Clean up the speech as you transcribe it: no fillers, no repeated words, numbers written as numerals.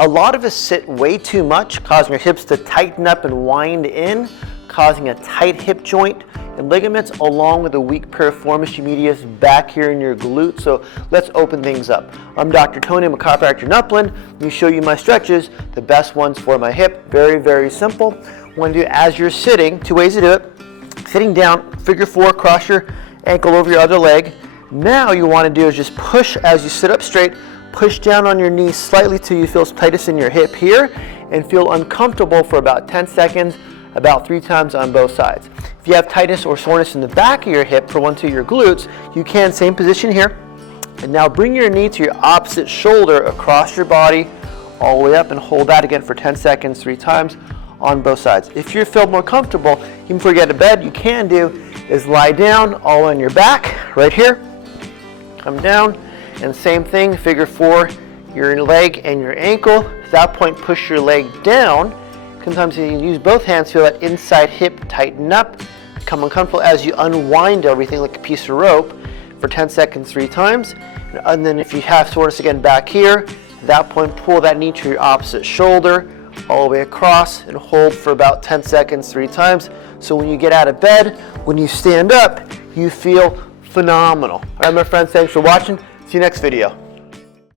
A lot of us sit way too much, causing your hips to tighten up and wind in, causing a tight hip joint and ligaments, along with a weak piriformis medius back here in your glute. So let's open things up. I'm Dr. Tony, I'm a chiropractor in Upland. Let me show you my stretches, the best ones for my hip. Very, very simple. Want to do as you're sitting, two ways to do it. Sitting down, figure four, cross your ankle over your other leg. Now you want to do is just push as you sit up straight, push down on your knees slightly till you feel tightest in your hip here, and feel uncomfortable for about 10 seconds, about 3 times on both sides. If you have tightness or soreness in the back of your hip for 1 to your glutes, you can, same position here. And now bring your knee to your opposite shoulder across your body, all the way up, and hold that again for 10 seconds, 3 times on both sides. If you feel more comfortable, even before you get to bed, you can do is lie down all on your back, right here. Come down, and same thing, figure four, your leg and your ankle. At that point, push your leg down. Sometimes you can use both hands, feel that inside hip tighten up, become uncomfortable as you unwind everything like a piece of rope for 10 seconds, 3 times. And then if you have soreness again back here, at that point, pull that knee to your opposite shoulder, all the way across, and hold for about 10 seconds, 3 times. So when you get out of bed, when you stand up, you feel phenomenal. All right, my friends, thanks for watching. See you next video.